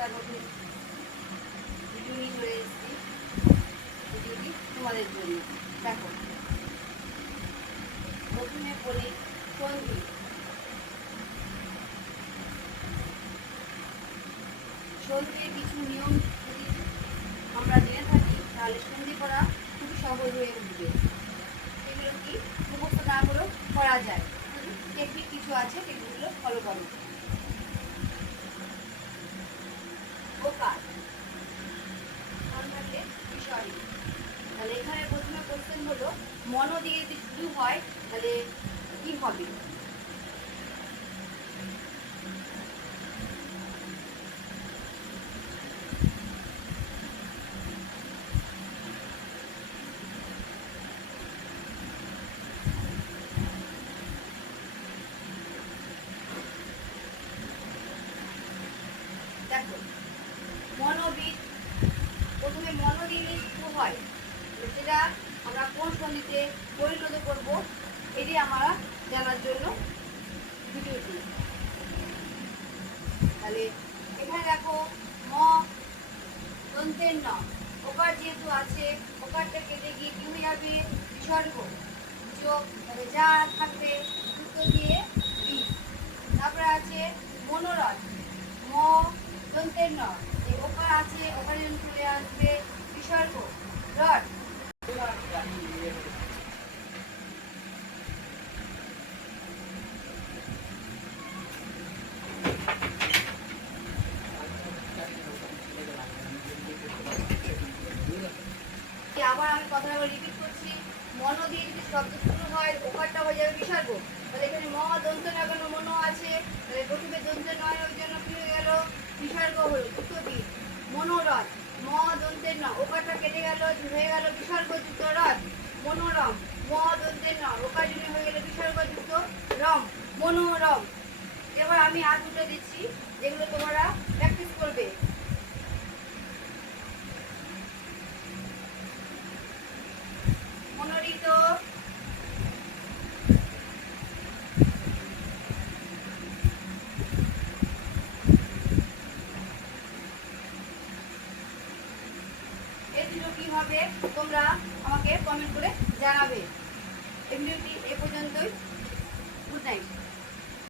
একটা নতুন ভিডিও নিয়ে চলে এসেছি। ভিডিওটি তোমাদের জন্য। দেখো, প্রথমে বলি সন্ধি। সন্ধির কিছু নিয়ম যদি আমরা জেনে থাকি তাহলে সন্ধি করা খুবই সহজ হয়ে উঠবে। এগুলো কি মুখস্থ না করেও করা যায়, টেকনিক কিছু আছে, টেকনিকগুলো ফলো করো। ওকার থাকলে বিষয়। তাহলে এখানে প্রথমে কোশ্চেন হলো মনো দিয়ে যদি শুরু হয় তাহলে কি হবে? দেখো, মনোবিদ প্রথমে মনো দিয়ে শুরু হয়, সেটা আমরা কোন সন্ধিতে পরিণত করব এটি আমরা জানার জন্য ভিডিওটি। তাহলে এখানে দেখো ম দন্তের ন, ওকার যেহেতু আছে ওকারটা কেটে গিয়ে কি হয়ে যাবে? বিসর্গ যোগ, তাহলে যা থাকবে যুক্ত দিয়ে বি। তারপরে আছে মনোরথ, ম দন্তের ন, এই ওকার আছে ওখানে চলে আসবে বিসর্গ রথ। আবার আমি কথাটা রিপিট করছি, মনো দিয়ে যদি শব্দ শুরু হয় ওকারটা হয়ে যাবে বিসর্গ। তাহলে এখানে ম দন্ত লাগানো মনো আছে, তাহলে প্রথমে দন্ত নয় ওই জন্য কি হয়ে গেল? বিসর্গ হলো যুক্ত বি। মনোরথ, ম দন্তের ন, ওকারটা কেটে গেল, হয়ে গেল বিসর্গ যুক্ত রথ। মনোরম, ম দন্তের ন, ওকার জন্য হয়ে গেল বিসর্গ যুক্ত রম, মনোরম। এবার আমি আর দুটো দিচ্ছি যেগুলো তোমরা প্র্যাকটিস করবে। মনোরিত, এই দুটো কি হবে তোমরা আমাকে কমেন্ট করে জানাবে। এই ভিডিওটি এ পর্যন্তই। Good night.